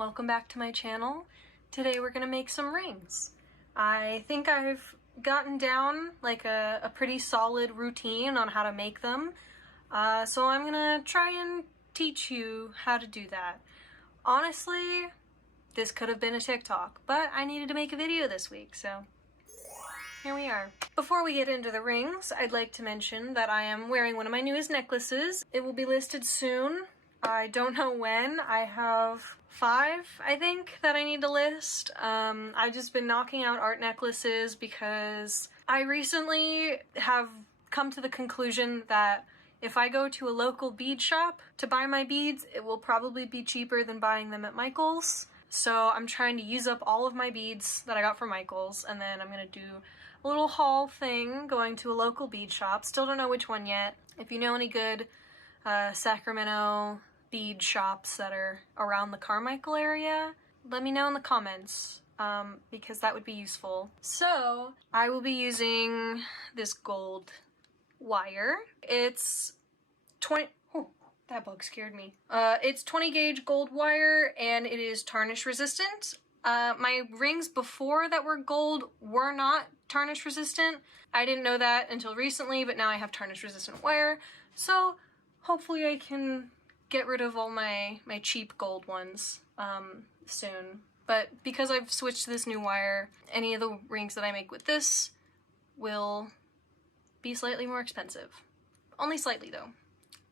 welcome back to my channel. Today we're gonna make some rings. I think I've gotten down like a pretty solid routine on how to make them, so I'm gonna try and teach you how to do that. Honestly, this could have been a TikTok, but I needed to make a video this week, so here we are. Before we get into the rings, I'd like to mention that I am wearing one of my newest necklaces. It will be listed soon. I don't know when. I have 5, I think, that I need to list. I've just been knocking out art necklaces because I recently have come to the conclusion that if I go to a local bead shop to buy my beads, it will probably be cheaper than buying them at Michael's. So I'm trying to use up all of my beads that I got from Michael's, and then I'm gonna do a little haul thing going to a local bead shop. Still don't know which one yet. If you know any good Sacramento bead shops that are around the Carmichael area, let me know in the comments, because that would be useful. So I will be using this gold wire. It's 20, oh, that bug scared me. It's 20 gauge gold wire and it is tarnish resistant. My rings before that were gold were not tarnish resistant. I didn't know that until recently, but now I have tarnish resistant wire. So hopefully I can get rid of all my cheap gold ones soon. But because I've switched to this new wire, any of the rings that I make with this will be slightly more expensive. Only slightly though.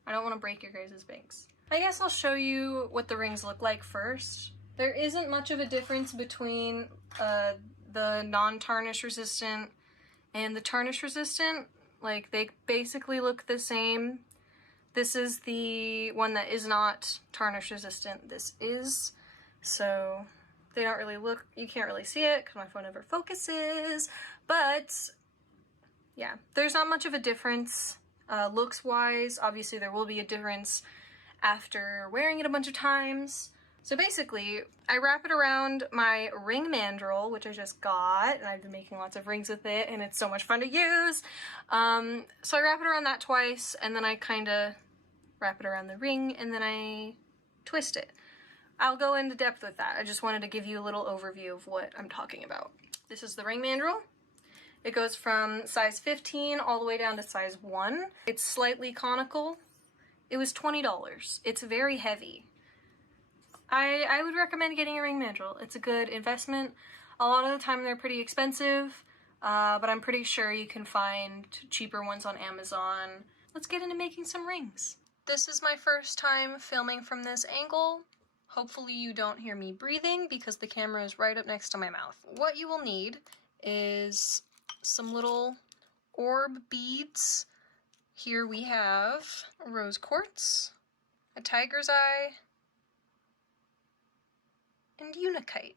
I don't want to break your guys' banks. I guess I'll show you what the rings look like first. There isn't much of a difference between the non-tarnish resistant and the tarnish resistant. Like, they basically look the same. This is the one that is not tarnish resistant. This is. So they don't really look, you can't really see it because my phone never focuses, but yeah, there's not much of a difference looks wise. Obviously there will be a difference after wearing it a bunch of times. So basically, I wrap it around my ring mandrel, which I just got, and I've been making lots of rings with it, and it's so much fun to use. So I wrap it around that twice, and then I kind of wrap it around the ring, and then I twist it. I'll go into depth with that. I just wanted to give you a little overview of what I'm talking about. This is the ring mandrel. It goes from size 15 all the way down to size 1. It's slightly conical. It was $20. It's very heavy. I would recommend getting a ring mandrel. It's a good investment. A lot of the time they're pretty expensive, but I'm pretty sure you can find cheaper ones on Amazon. Let's get into making some rings. This is my first time filming from this angle. Hopefully you don't hear me breathing because the camera is right up next to my mouth. What you will need is some little orb beads. Here we have rose quartz, a tiger's eye, and unakite.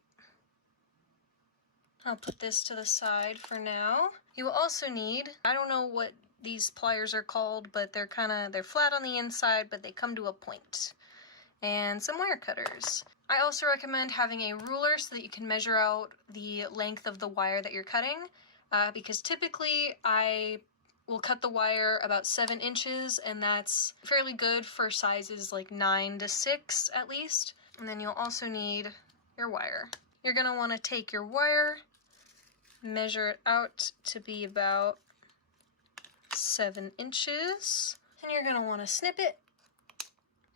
I'll put this to the side for now. You will also need, I don't know what these pliers are called, but they're flat on the inside, but they come to a point. And some wire cutters. I also recommend having a ruler so that you can measure out the length of the wire that you're cutting, because typically I will cut the wire about 7 inches, and that's fairly good for sizes like 9 to 6 at least. And then you'll also need your wire. You're gonna want to take your wire, measure it out to be about 7 inches, and you're gonna want to snip it.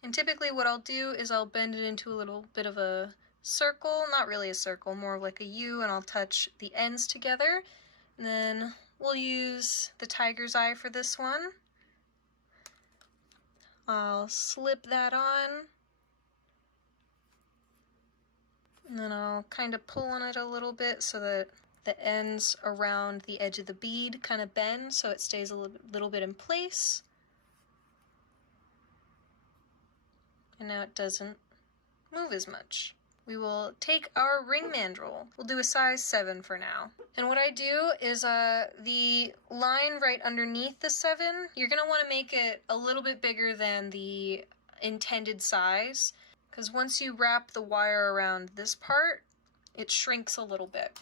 And typically what I'll do is I'll bend it into a little bit of a circle, not really a circle, more of like a U, and I'll touch the ends together. And then we'll use the tiger's eye for this one. I'll slip that on. And then I'll kind of pull on it a little bit so that the ends around the edge of the bead kind of bend so it stays a little bit in place. And now it doesn't move as much. We will take our ring mandrel. We'll do a size 7 for now. And what I do is the line right underneath the 7, you're gonna wanna make it a little bit bigger than the intended size, because once you wrap the wire around this part, it shrinks a little bit.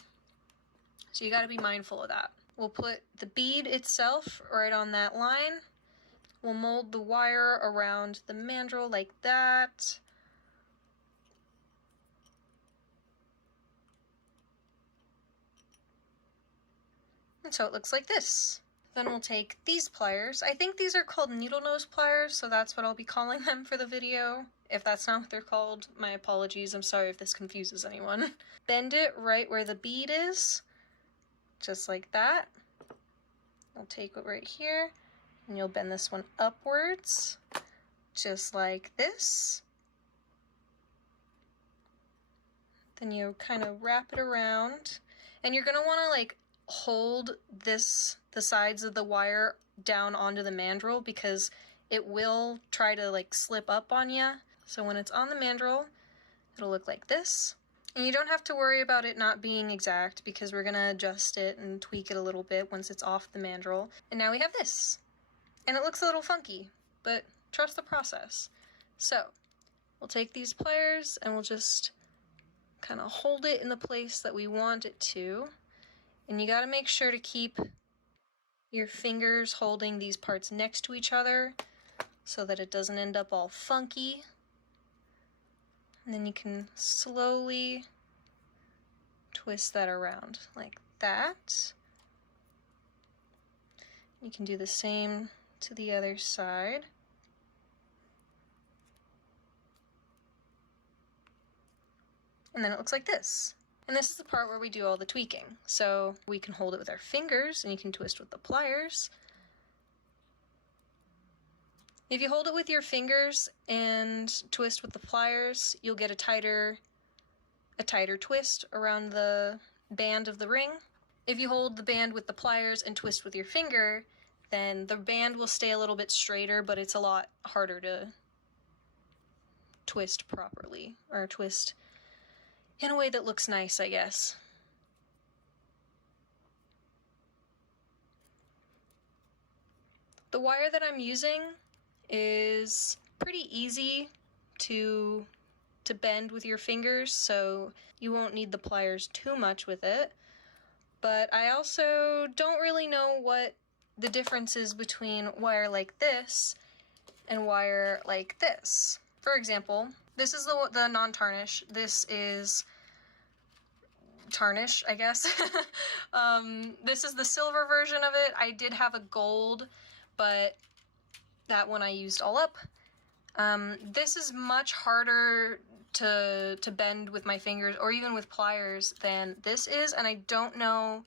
So you gotta be mindful of that. We'll put the bead itself right on that line. We'll mold the wire around the mandrel like that. And so it looks like this. Then we'll take these pliers. I think these are called needle nose pliers, so that's what I'll be calling them for the video. If that's not what they're called, my apologies. I'm sorry if this confuses anyone. Bend it right where the bead is, just like that. I'll take it right here, and you'll bend this one upwards, just like this. Then you kind of wrap it around, and you're gonna wanna like hold the sides of the wire down onto the mandrel because it will try to like slip up on you. So when it's on the mandrel, it'll look like this. And you don't have to worry about it not being exact because we're gonna adjust it and tweak it a little bit once it's off the mandrel. And now we have this. And it looks a little funky, but trust the process. So we'll take these pliers and we'll just kind of hold it in the place that we want it to. And you gotta make sure to keep your fingers holding these parts next to each other so that it doesn't end up all funky. And then you can slowly twist that around like that. You can do the same to the other side. And then it looks like this. And this is the part where we do all the tweaking. So we can hold it with our fingers and you can twist with the pliers. If you hold it with your fingers and twist with the pliers, you'll get a tighter twist around the band of the ring. If you hold the band with the pliers and twist with your finger, then the band will stay a little bit straighter, but it's a lot harder to twist properly, or twist in a way that looks nice, I guess. The wire that I'm using is pretty easy to bend with your fingers, so you won't need the pliers too much with it. But I also don't really know what the difference is between wire like this and wire like this. For example, this is the non-tarnish. This is tarnish, I guess. This is the silver version of it. I did have a gold, but that one I used all up. This is much harder to bend with my fingers or even with pliers than this is, and I don't know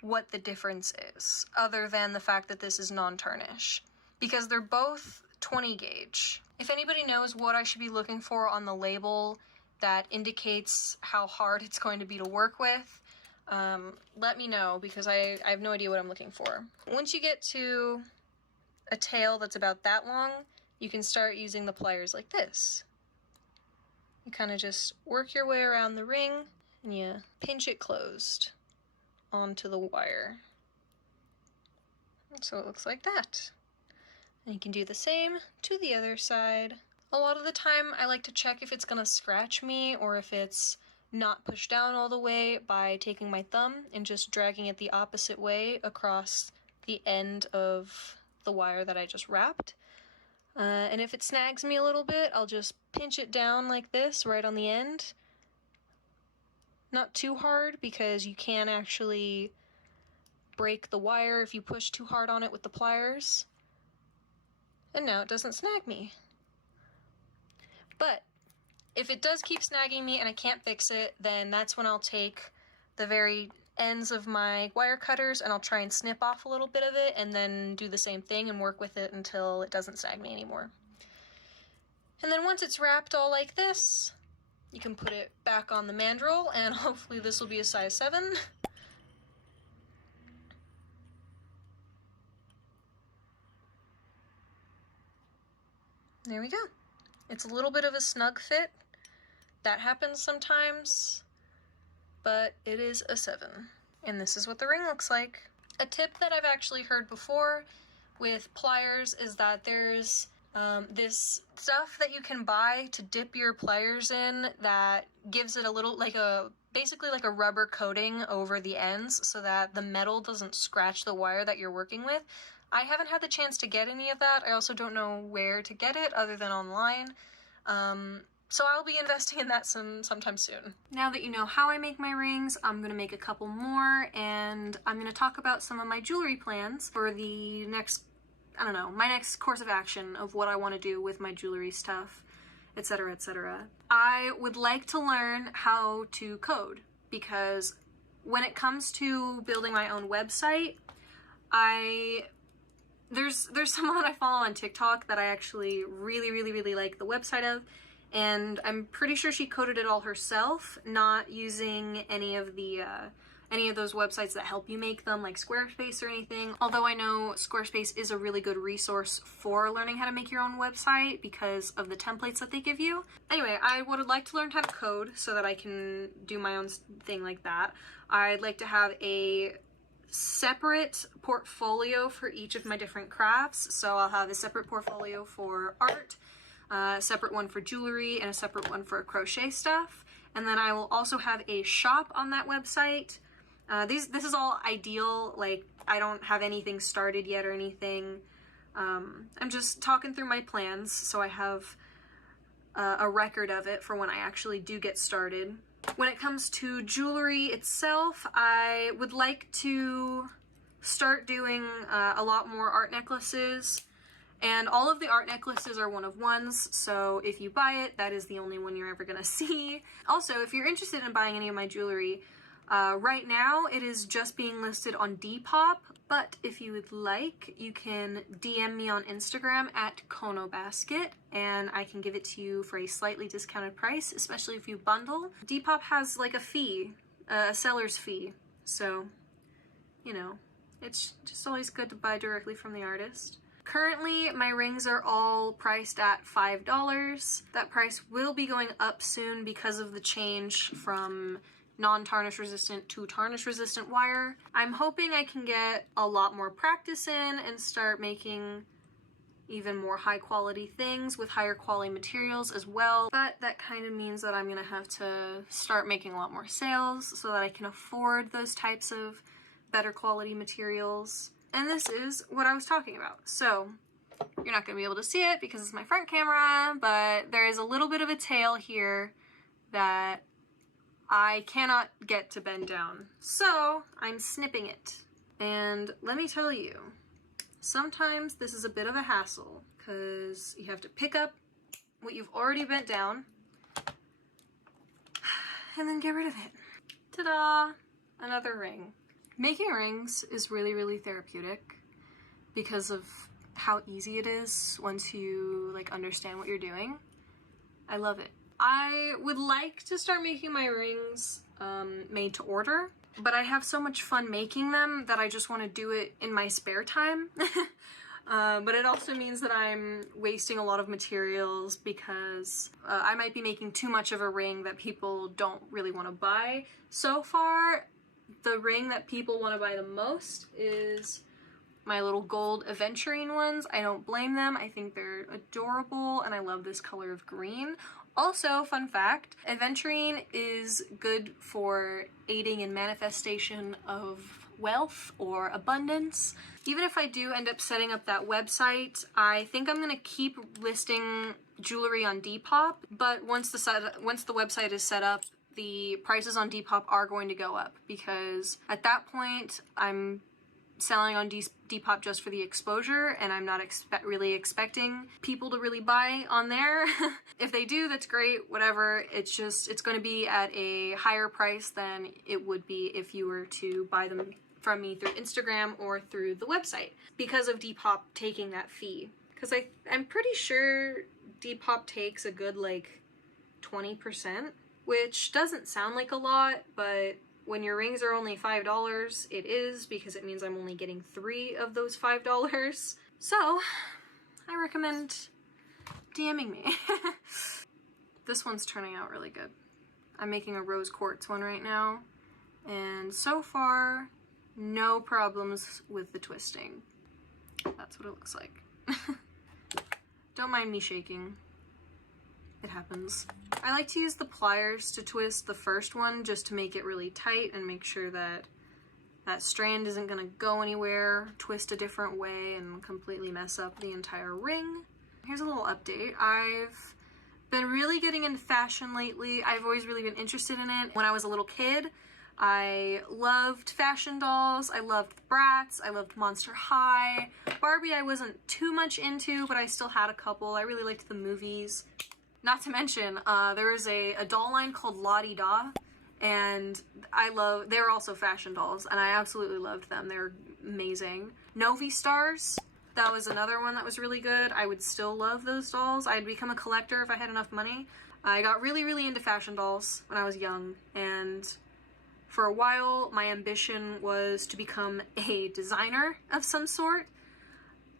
what the difference is other than the fact that this is non-tarnish, because they're both 20 gauge. If anybody knows what I should be looking for on the label that indicates how hard it's going to be to work with, let me know, because I have no idea what I'm looking for. Once you get to a tail that's about that long, you can start using the pliers like this. You kind of just work your way around the ring and you pinch it closed onto the wire. And so it looks like that. And you can do the same to the other side. A lot of the time I like to check if it's gonna scratch me or if it's not pushed down all the way by taking my thumb and just dragging it the opposite way across the end of the wire that I just wrapped. And if it snags me a little bit, I'll just pinch it down like this right on the end. Not too hard, because you can actually break the wire if you push too hard on it with the pliers. And now it doesn't snag me. But if it does keep snagging me and I can't fix it, then that's when I'll take the very ends of my wire cutters and I'll try and snip off a little bit of it and then do the same thing and work with it until it doesn't snag me anymore. And then once it's wrapped all like this, you can put it back on the mandrel, and hopefully this will be a size 7. There we go. It's a little bit of a snug fit. That happens sometimes, but it is a 7. And this is what the ring looks like. A tip that I've actually heard before with pliers is that there's this stuff that you can buy to dip your pliers in that gives it a little, basically like a rubber coating over the ends so that the metal doesn't scratch the wire that you're working with. I haven't had the chance to get any of that. I also don't know where to get it other than online. So I'll be investing in that sometime soon. Now that you know how I make my rings, I'm gonna make a couple more, and I'm gonna talk about some of my jewelry plans for the next, I don't know, my next course of action of what I want to do with my jewelry stuff, etc., etc. I would like to learn how to code, because when it comes to building my own website, there's someone I follow on TikTok that I actually really like the website of, and I'm pretty sure she coded it all herself, not using any of those websites that help you make them, like Squarespace or anything. Although I know Squarespace is a really good resource for learning how to make your own website because of the templates that they give you. Anyway, I would like to learn how to code so that I can do my own thing like that. I'd like to have a separate portfolio for each of my different crafts. So I'll have a separate portfolio for art, a separate one for jewelry, and a separate one for crochet stuff. And then I will also have a shop on that website. This is all ideal, like I don't have anything started yet or anything. I'm just talking through my plans so I have a record of it for when I actually do get started. When it comes to jewelry itself, I would like to start doing a lot more art necklaces. And all of the art necklaces are one-of-ones, so if you buy it, that is the only one you're ever gonna see. Also, if you're interested in buying any of my jewelry, right now it is just being listed on Depop, but if you would like, you can DM me on Instagram at KonoBasket, and I can give it to you for a slightly discounted price, especially if you bundle. Depop has like a fee, a seller's fee, so, you know, it's just always good to buy directly from the artist. Currently, my rings are all priced at $5. That price will be going up soon because of the change from non-tarnish resistant to tarnish resistant wire. I'm hoping I can get a lot more practice in and start making even more high quality things with higher quality materials as well, but that kind of means that I'm gonna have to start making a lot more sales so that I can afford those types of better quality materials. And this is what I was talking about. So you're not gonna be able to see it because it's my front camera, but there is a little bit of a tail here that I cannot get to bend down. So I'm snipping it. And let me tell you, sometimes this is a bit of a hassle because you have to pick up what you've already bent down and then get rid of it. Ta-da! Another ring. Making rings is really therapeutic because of how easy it is once you like understand what you're doing. I love it. I would like to start making my rings made to order, but I have so much fun making them that I just want to do it in my spare time. But it also means that I'm wasting a lot of materials because I might be making too much of a ring that people don't really want to buy. So far, the ring that people want to buy the most is my little gold aventurine ones. I don't blame them. I think they're adorable and I love this color of green. Also, fun fact, aventurine is good for aiding in manifestation of wealth or abundance. Even if I do end up setting up that website, I think I'm gonna keep listing jewelry on Depop, but once the website is set up, the prices on Depop are going to go up because at that point I'm selling on Depop just for the exposure and I'm not really expecting people to really buy on there. If they do, that's great, whatever. It's going to be at a higher price than it would be if you were to buy them from me through Instagram or through the website because of Depop taking that fee. Because I'm pretty sure Depop takes a good like 20%, which doesn't sound like a lot, but when your rings are only $5, it is, because it means I'm only getting 3 of those $5. So, I recommend DMing me. This one's turning out really good. I'm making a rose quartz one right now, and so far, no problems with the twisting. That's what it looks like. Don't mind me shaking. It happens. I like to use the pliers to twist the first one just to make it really tight and make sure that that strand isn't gonna go anywhere, twist a different way, and completely mess up the entire ring. Here's a little update. I've Been really getting into fashion lately. I've always really been interested in it. When I was a little kid, I loved fashion dolls. I loved the Bratz. I loved Monster High. Barbie I wasn't too much into, but I still had a couple. I really liked the movies. Not to mention, there was a doll line called Lottie Da, and they're also fashion dolls, and I absolutely loved them. They're amazing. Novi Stars, that was another one that was really good. I would still love those dolls. I'd become a collector if I had enough money. I got really, really into fashion dolls when I was young, and for a while my ambition was to become a designer of some sort.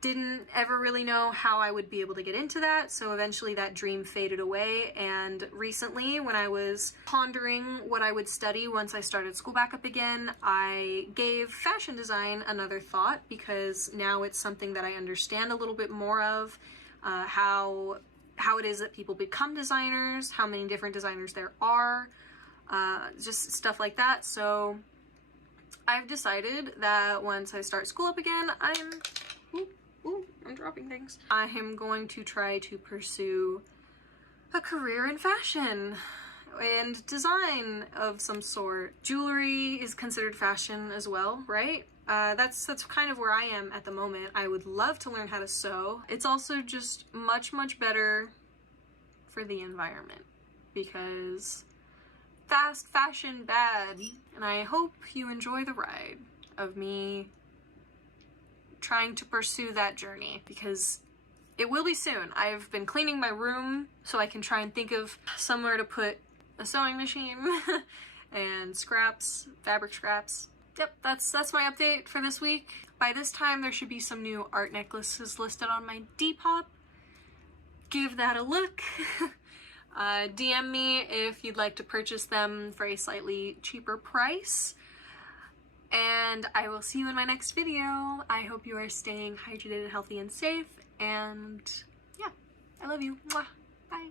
Didn't ever really know how I would be able to get into that, so eventually that dream faded away, and recently when I was pondering what I would study once I started school back up again, I gave fashion design another thought, because now it's something that I understand a little bit more of, how it is that people become designers, how many different designers there are, just stuff like that. So I've decided that once I start school up again, I'm dropping things. I am going to try to pursue a career in fashion and design of some sort. Jewelry is considered fashion as well, right? That's kind of where I am at the moment. I would love to learn how to sew. It's also just much, much better for the environment, because fast fashion bad. And I hope you enjoy the ride of me trying to pursue that journey, because it will be soon. I've been cleaning my room so I can try and think of somewhere to put a sewing machine and scraps, fabric scraps. Yep, that's my update for this week. By this time there should be some new art necklaces listed on my Depop. Give that a look. DM me if you'd like to purchase them for a slightly cheaper price. And I will see you in my next video. I hope you are staying hydrated, healthy, and safe. And yeah, I love you. Mwah. Bye.